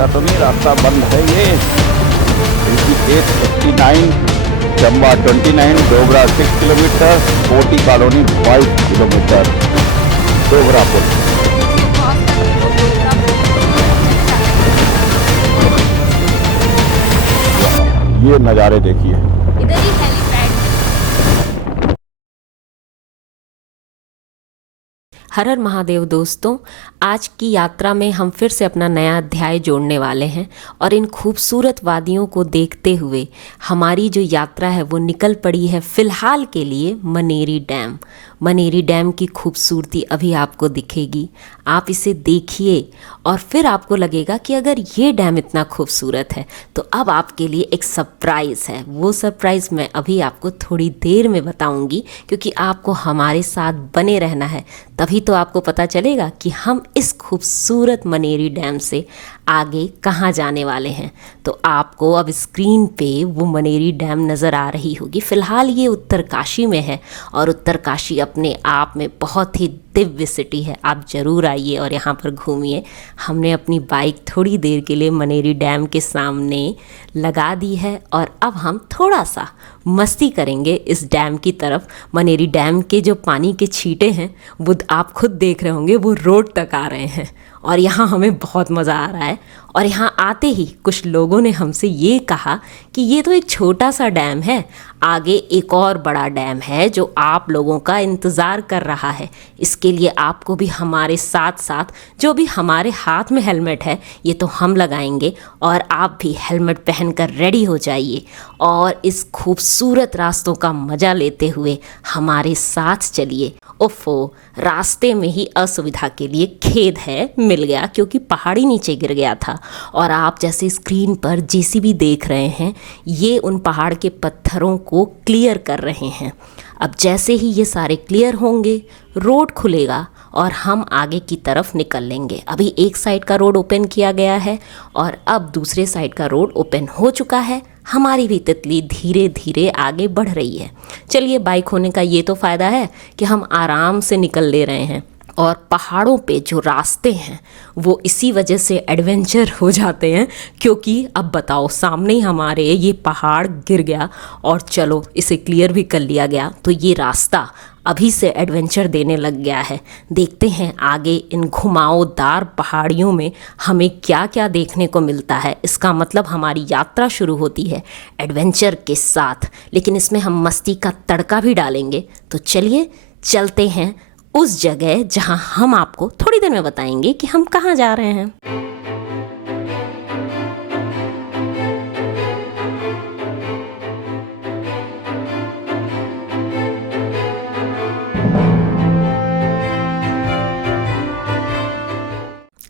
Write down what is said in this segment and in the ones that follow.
ऐसा तो नहीं रास्ता बंद है ये। ऋषिकेश 89, चंबा 29, डोगरा 6 किलोमीटर, कोटी कॉलोनी 5 किलोमीटर, डोगरा पुल। ये नज़ारे देखिए। इधर ही हेलीपैड। हर हर महादेव दोस्तों, आज की यात्रा में हम फिर से अपना नया अध्याय जोड़ने वाले हैं और इन खूबसूरत वादियों को देखते हुए हमारी जो यात्रा है वो निकल पड़ी है फ़िलहाल के लिए मनेरी डैम। मनेरी डैम की खूबसूरती अभी आपको दिखेगी, आप इसे देखिए और फिर आपको लगेगा कि अगर ये डैम इतना खूबसूरत है तो अब आपके लिए एक सरप्राइज़ है। वो सरप्राइज़ मैं अभी आपको थोड़ी देर में बताऊंगी, क्योंकि आपको हमारे साथ बने रहना है, तभी तो आपको पता चलेगा कि हम इस खूबसूरत मनेरी डैम से आगे कहाँ जाने वाले हैं। तो आपको अब स्क्रीन पे वो मनेरी डैम नज़र आ रही होगी। फ़िलहाल ये उत्तरकाशी में है और उत्तरकाशी अपने आप में बहुत ही दिव्य सिटी है। आप ज़रूर आइए और यहाँ पर घूमिए। हमने अपनी बाइक थोड़ी देर के लिए मनेरी डैम के सामने लगा दी है और अब हम थोड़ा सा मस्ती करेंगे इस डैम की तरफ। मनेरी डैम के जो पानी के छींटे हैं वो आप खुद देख रहे होंगे, वो रोड तक आ रहे हैं और यहाँ हमें बहुत मज़ा आ रहा है। और यहाँ आते ही कुछ लोगों ने हमसे ये कहा कि ये तो एक छोटा सा डैम है, आगे एक और बड़ा डैम है जो आप लोगों का इंतज़ार कर रहा है। इसके लिए आपको भी हमारे साथ साथ, जो भी हमारे हाथ में हेलमेट है ये तो हम लगाएंगे, और आप भी हेलमेट पहनकर रेडी हो जाइए और इस खूबसूरत रास्तों का मज़ा लेते हुए हमारे साथ चलिए। ओफो, रास्ते में ही असुविधा के लिए खेद है, मिल गया, क्योंकि पहाड़ी नीचे गिर गया था। और आप जैसे स्क्रीन पर जेसीबी देख रहे हैं, ये उन पहाड़ के पत्थरों को क्लियर कर रहे हैं। अब जैसे ही ये सारे क्लियर होंगे, रोड खुलेगा और हम आगे की तरफ निकल लेंगे। अभी एक साइड का रोड ओपन किया गया है और अब दूसरे साइड का रोड ओपन हो चुका है। हमारी भी तितली धीरे धीरे आगे बढ़ रही है। चलिए, बाइक होने का ये तो फ़ायदा है कि हम आराम से निकल ले रहे हैं। और पहाड़ों पे जो रास्ते हैं वो इसी वजह से एडवेंचर हो जाते हैं, क्योंकि अब बताओ, सामने ही हमारे ये पहाड़ गिर गया और चलो इसे क्लियर भी कर लिया गया, तो ये रास्ता अभी से एडवेंचर देने लग गया है। देखते हैं आगे इन घुमावदार पहाड़ियों में हमें क्या क्या देखने को मिलता है। इसका मतलब हमारी यात्रा शुरू होती है एडवेंचर के साथ, लेकिन इसमें हम मस्ती का तड़का भी डालेंगे। तो चलिए चलते हैं उस जगह जहां हम आपको थोड़ी देर में बताएंगे कि हम कहाँ जा रहे हैं।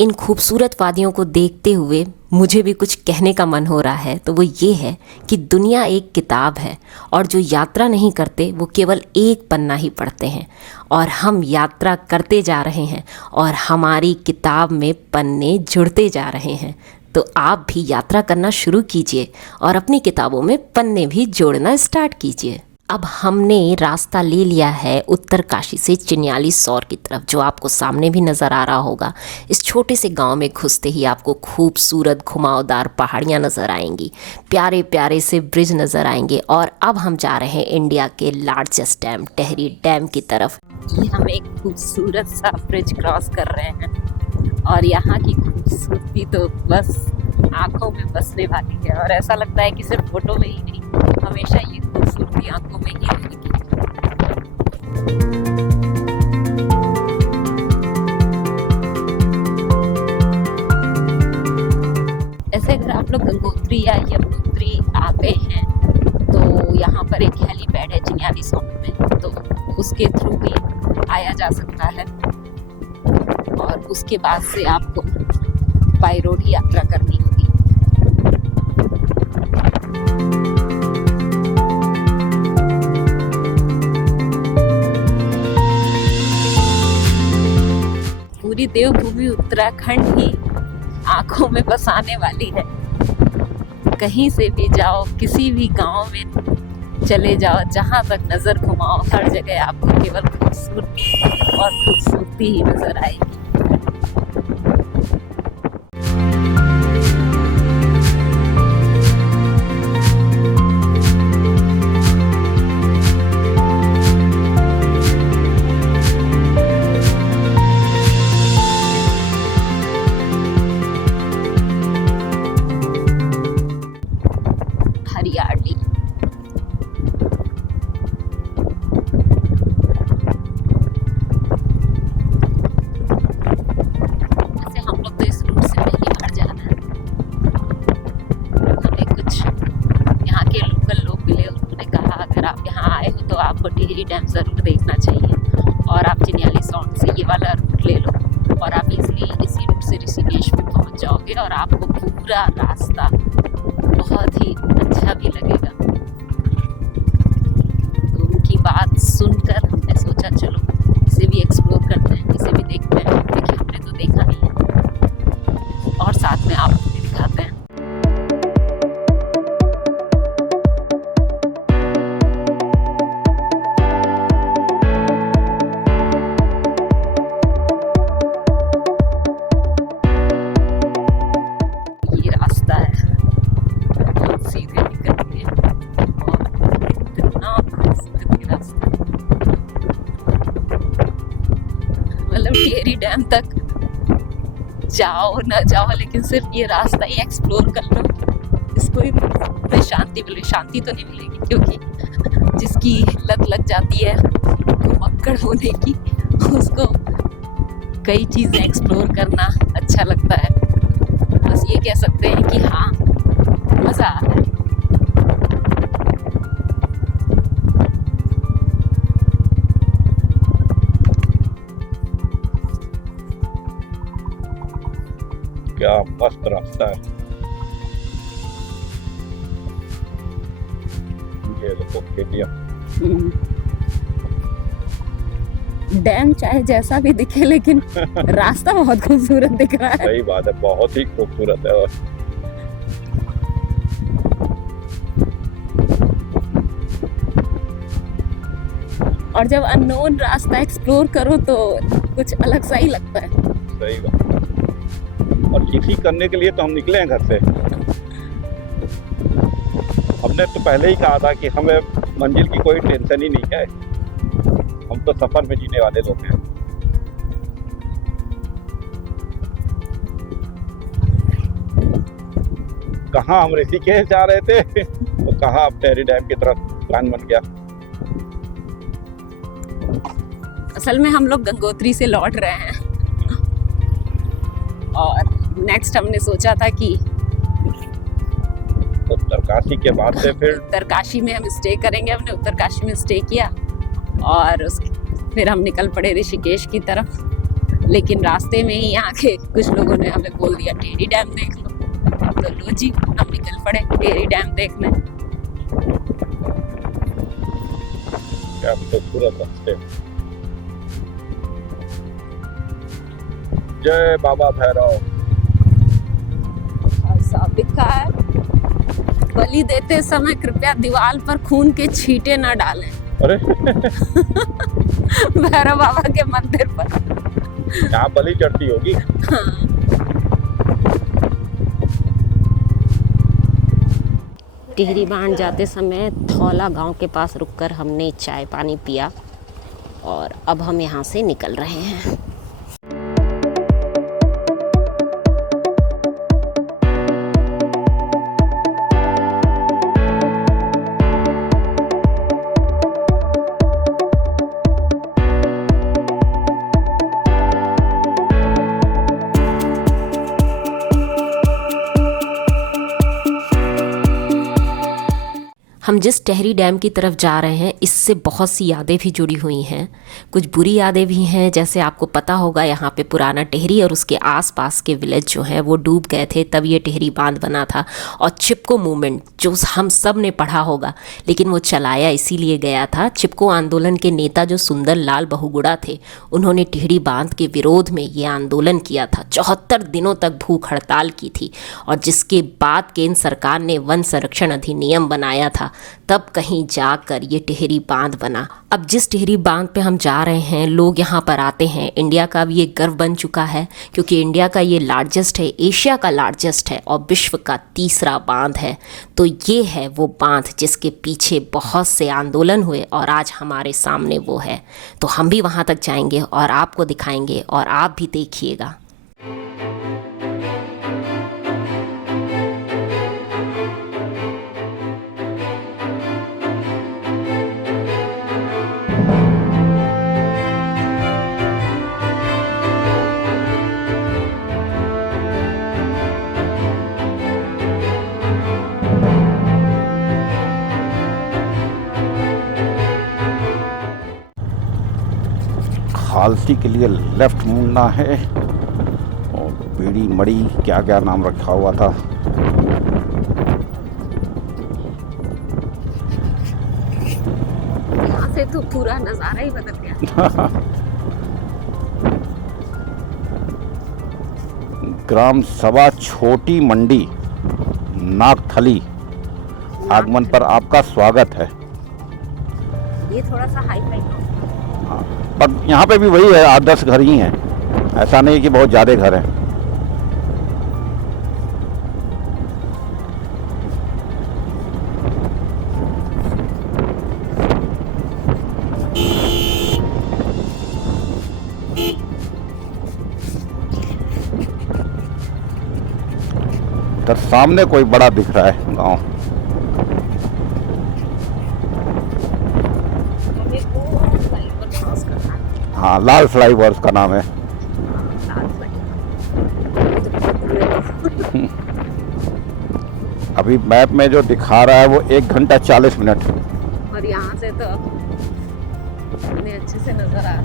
इन खूबसूरत वादियों को देखते हुए मुझे भी कुछ कहने का मन हो रहा है, तो वो ये है कि दुनिया एक किताब है और जो यात्रा नहीं करते वो केवल एक पन्ना ही पढ़ते हैं। और हम यात्रा करते जा रहे हैं और हमारी किताब में पन्ने जुड़ते जा रहे हैं। तो आप भी यात्रा करना शुरू कीजिए और अपनी किताबों में पन्ने भी जोड़ना स्टार्ट कीजिए। अब हमने रास्ता ले लिया है उत्तरकाशी से चिन्याली सौर की तरफ, जो आपको सामने भी नज़र आ रहा होगा। इस छोटे से गांव में घुसते ही आपको खूबसूरत घुमावदार पहाड़ियां नज़र आएंगी, प्यारे प्यारे से ब्रिज नज़र आएंगे और अब हम जा रहे हैं इंडिया के लार्जेस्ट डैम टेहरी डैम की तरफ। ये हम एक खूबसूरत सा ब्रिज क्रॉस कर रहे हैं और यहाँ की खूबसूरती तो बस आँखों में बसने वाली है और ऐसा लगता है कि सिर्फ फोटो में ही नहीं, हमेशा ये खूबसूरती आंखों में ही रहेगी। ऐसे अगर आप लोग गंगोत्री या यमुनोत्री आते हैं तो यहाँ पर एक हेलीपैड है चिन्याली सौर में, तो उसके थ्रू भी आया जा सकता है और उसके बाद से आपको बाय रोड ही यात्रा करनी होगी। पूरी देवभूमि उत्तराखंड ही आंखों में बसाने वाली है। कहीं से भी जाओ, किसी भी गांव में चले जाओ, जहां तक नजर घुमाओ, हर जगह आपको केवल खूबसूरती और खूबसूरती ही नजर आएगी। डैम ज़रूर देखना चाहिए। और आप चिन्याली सॉन्ग से ये वाला रूट ले लो और आप इजली इसी रूट से ऋषिकेश में पहुंच जाओगे और आपको पूरा रास्ता बहुत ही अच्छा भी लगेगा। तो उनकी बात सुनकर हमने सोचा चलो इसे भी एक्सप्लोर करते हैं, इसे भी देखते हैं। देखिए हमने तो देखा नहीं है और साथ में आपको भी दिखाते हैं। ये रास्ता है, बहुत सीधे निकलती है और इतना खूबसूरत ये रास्ता, मतलब टिहरी डैम तक जाओ ना जाओ लेकिन सिर्फ ये रास्ता ही एक्सप्लोर कर लो। इसको ही में शांति मिले, शांति तो नहीं मिलेगी क्योंकि जिसकी लत लग जाती है घुमक्कड़ होने की, उसको कई चीज़ें एक्सप्लोर करना अच्छा लगता है। बस ये कह सकते हैं कि हाँ मज़ा आ रहा है। क्या मस्त रास्ता है। ये देखो KTM। डैम चाहे जैसा भी दिखे लेकिन रास्ता बहुत खूबसूरत दिख रहा है। सही बात है, बहुत ही खूबसूरत है। और जब अननोन रास्ता एक्सप्लोर करो तो कुछ अलग सा ही लगता है। सही बात। और इसी करने के लिए तो हम निकले हैं घर से। हमने तो पहले ही कहा था कि हमें मंजिल की कोई टेंशन ही नहीं है, हम तो सफर में जीने वाले लोग हैं। कहाँ हम ऋषिकेश जा रहे थे तो कहाँ अब टिहरी डैम की तरफ प्लान बन गया। असल में हम लोग गंगोत्री से लौट रहे हैं और नेक्स्ट हमने सोचा था कि उत्तरकाशी के बाद से फिर उत्तरकाशी में हम स्टे करेंगे। हमने उत्तरकाशी में स्टे किया और फिर हम निकल पड़े ऋषिकेश की तरफ। लेकिन रास्ते में ही यहाँ के कुछ लोगों ने हमें बोल दिया टिहरी डैम देख लो, तो लो जी हम निकल पड़े टिहरी डैम देखने। क्या खूबसूरत रास्ते। जय बाबा भैरव। साफ लिखा है, बलि देते समय कृपया दीवार पर खून के छींटे न डालें। अरे भैरव बाबा के मंदिर पर यहाँ बलि चढ़ती होगी। हाँ। टिहरी बांध जाते समय थौला गांव के पास रुककर हमने चाय पानी पिया और अब हम यहाँ से निकल रहे हैं। हम जिस टिहरी डैम की तरफ जा रहे हैं इससे बहुत सी यादें भी जुड़ी हुई हैं। कुछ बुरी यादें भी हैं, जैसे आपको पता होगा यहाँ पे पुराना टिहरी और उसके आसपास के विलेज जो हैं वो डूब गए थे, तब ये टिहरी बांध बना था। और चिपको मूवमेंट जो हम सब ने पढ़ा होगा, लेकिन वो चलाया इसीलिए गया था। चिपको आंदोलन के नेता जो सुंदर लाल बहुगुणा थे, उन्होंने टिहरी बांध के विरोध में ये आंदोलन किया था। 74 दिनों तक भूख हड़ताल की थी और जिसके बाद केंद्र सरकार ने वन संरक्षण अधिनियम बनाया था, तब कहीं जाकर ये टिहरी बांध बना। अब जिस टिहरी बांध पे हम जा रहे हैं, लोग यहाँ पर आते हैं। इंडिया का भी ये गर्व बन चुका है क्योंकि इंडिया का ये लार्जेस्ट है, एशिया का लार्जेस्ट है और विश्व का तीसरा बांध है। तो ये है वो बांध जिसके पीछे बहुत से आंदोलन हुए और आज हमारे सामने वो है। तो हम भी वहाँ तक जाएंगे और आपको दिखाएंगे और आप भी देखिएगा। लालसी के लिए लेफ्ट मुड़ना है। और बीड़ी मड़ी क्या क्या नाम रखा हुआ था। यहाँ से तो पूरा नजारा ही बदल गया। ग्राम सभा छोटी मंडी नागथली आगमन पर आपका स्वागत है। ये थोड़ा सा हाई फाई हाँ, पर यहाँ पे भी वही है, 8-10 घर ही हैं, ऐसा नहीं कि बहुत ज़्यादा घर हैं। इधर सामने कोई बड़ा दिख रहा है गांव। हाँ, लाल फ्लाईओवर का नाम है। अभी मैप में जो दिखा रहा है वो 1 घंटा 40 मिनट। और यहाँ से तो इतने अच्छे से नजर आ रहा है।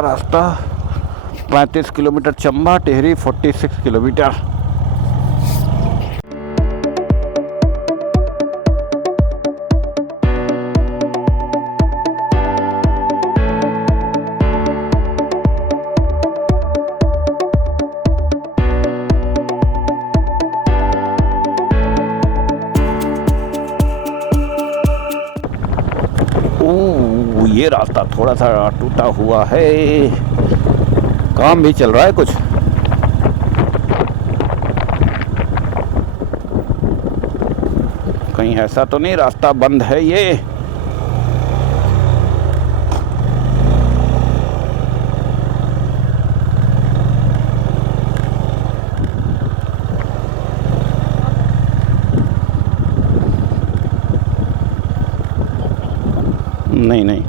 रास्ता 35 किलोमीटर, चंबा टेहरी 46 किलोमीटर। ये रास्ता थोड़ा सा टूटा हुआ है, काम भी चल रहा है कुछ। कहीं ऐसा तो नहीं रास्ता बंद है ये। नहीं नहीं,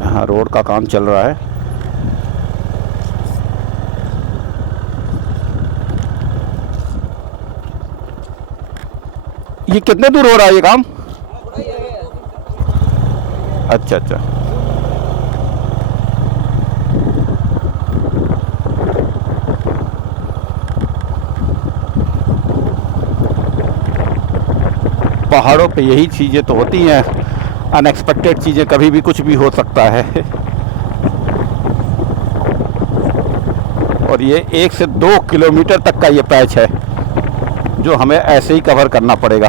यहाँ रोड का काम चल रहा है। ये कितने दूर हो रहा है ये काम? अच्छा अच्छा, पहाड़ों पे यही चीज़ें तो होती हैं, अनएक्सपेक्टेड चीज़ें, कभी भी कुछ भी हो सकता है। और ये 1 से 2 किलोमीटर तक का ये पैच है जो हमें ऐसे ही कवर करना पड़ेगा।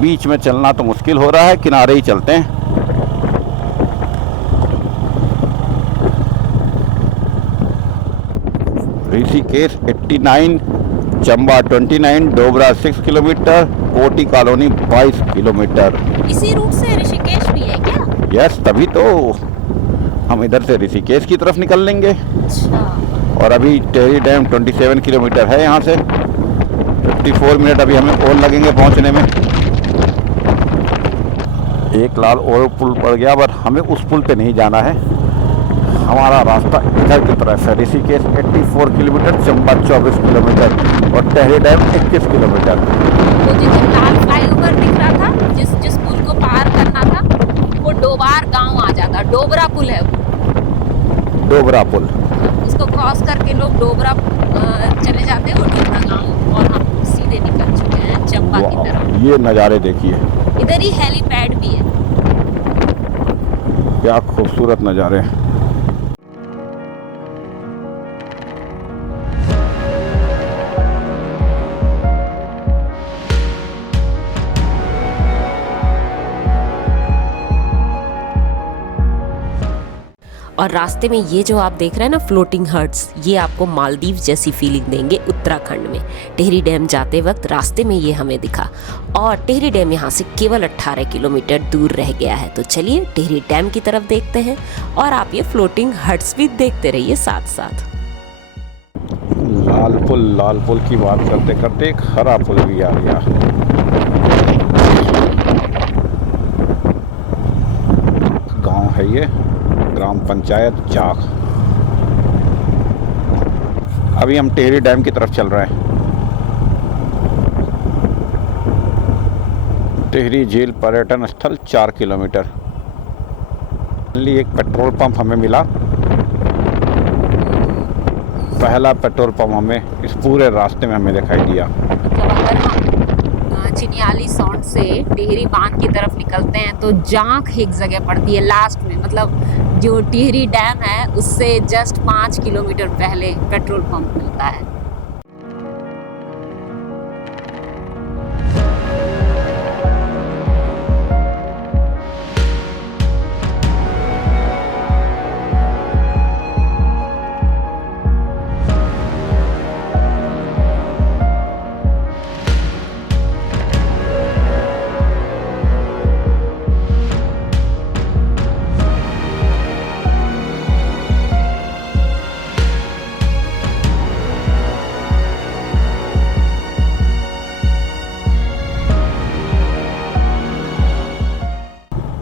बीच में चलना तो मुश्किल हो रहा है, किनारे ही चलते हैं। ऋषिकेश 89, चंबा 29, डोबरा 6 किलोमीटर, कोटी कॉलोनी 22 किलोमीटर। इसी रूट से ऋषिकेश भी है क्या? यस, तभी तो हम इधर से ऋषिकेश की तरफ निकल लेंगे। अच्छा। और अभी टेहरी डैम 27 किलोमीटर है यहाँ से। 54 मिनट अभी हमें और लगेंगे पहुँचने में। एक लाल और पुल पड़ गया, पर हमें उस पुल पे नहीं जाना है। हमारा रास्ता इधर की तरफ है। ऋषिकेश 84 किलोमीटर, चंबा 24 किलोमीटर और टेहरी डैम 21 किलोमीटर। वो जो लाल फ्लाईओवर दिख रहा था, जिस पुल को पार करना था, वो डोबार गांव आ जाता। डोबरा पुल है वो। डोबरा पुल। उसको क्रॉस करके लोग डोबरा चले जाते हैं, वो डोबरा गांव, और हम सीधे निकल चुके हैं चंबा की तरफ। ये नज़ारे देखिए, इधर ही हेलीपैड भी है। क्या खूबसूरत नज़ारे हैं। और रास्ते में ये जो आप देख रहे हैं ना फ्लोटिंग हट्स, ये आपको मालदीव जैसी फीलिंग देंगे उत्तराखंड में। टेहरी डैम जाते वक्त रास्ते में ये हमें दिखा, और टेहरी डैम यहाँ से केवल 18 किलोमीटर दूर रह गया है। तो चलिए टेहरी डैम की तरफ देखते हैं, और आप ये फ्लोटिंग हट्स भी देखते रहिए साथ साथ। लाल पुल की बात करते करते एक हरा पुल भी आ गया। गांव है ये, ग्राम पंचायत जाख। अभी हम टेहरी डैम की तरफ चल रहे हैं। टेहरी झील पर्यटन स्थल 4 किलोमीटर। एक पेट्रोल पंप हमें मिला, पहला पेट्रोल पंप हमें इस पूरे रास्ते में हमें दिखाई दिया। चिनियाली सौंड से टिहरी बांध की तरफ निकलते हैं तो जांख एक जगह पड़ती है लास्ट में, मतलब जो टिहरी डैम है उससे जस्ट 5 किलोमीटर पहले पेट्रोल पंप मिलता है।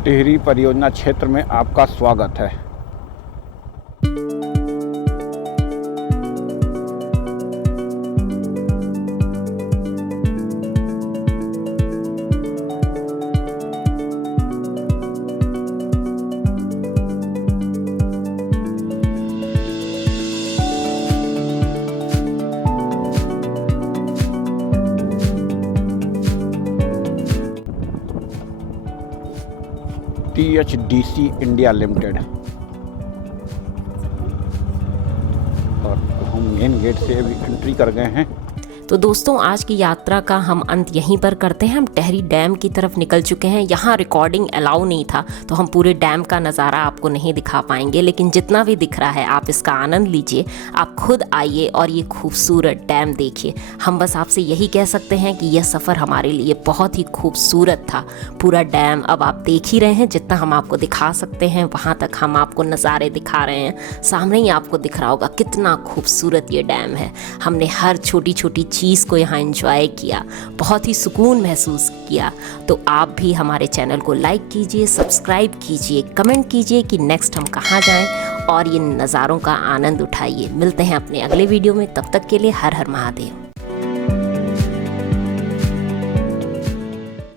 टिहरी परियोजना क्षेत्र में आपका स्वागत है। THDC India limited. और हम मेन गेट से अभी एंट्री कर गए हैं। तो दोस्तों आज की यात्रा का हम अंत यहीं पर करते हैं। हम टेहरी डैम की तरफ निकल चुके हैं। यहाँ रिकॉर्डिंग अलाउ नहीं था तो हम पूरे डैम का नज़ारा आपको नहीं दिखा पाएंगे, लेकिन जितना भी दिख रहा है आप इसका आनंद लीजिए। आप खुद आइए और ये खूबसूरत डैम देखिए। हम बस आपसे यही कह सकते हैं कि यह सफ़र हमारे लिए बहुत ही खूबसूरत था। पूरा डैम अब आप देख ही रहे हैं, जितना हम आपको दिखा सकते हैं वहाँ तक हम आपको नज़ारे दिखा रहे हैं। सामने ही आपको दिख रहा होगा कितना खूबसूरत ये डैम है। हमने हर छोटी छोटी चीज़ को यहाँ एंजॉय किया, बहुत ही सुकून महसूस किया। तो आप भी हमारे चैनल को लाइक कीजिए, सब्सक्राइब कीजिए, कमेंट कीजिए कि नेक्स्ट हम कहाँ जाएं और ये नज़ारों का आनंद उठाइए। मिलते हैं अपने अगले वीडियो में, तब तक के लिए हर हर महादेव।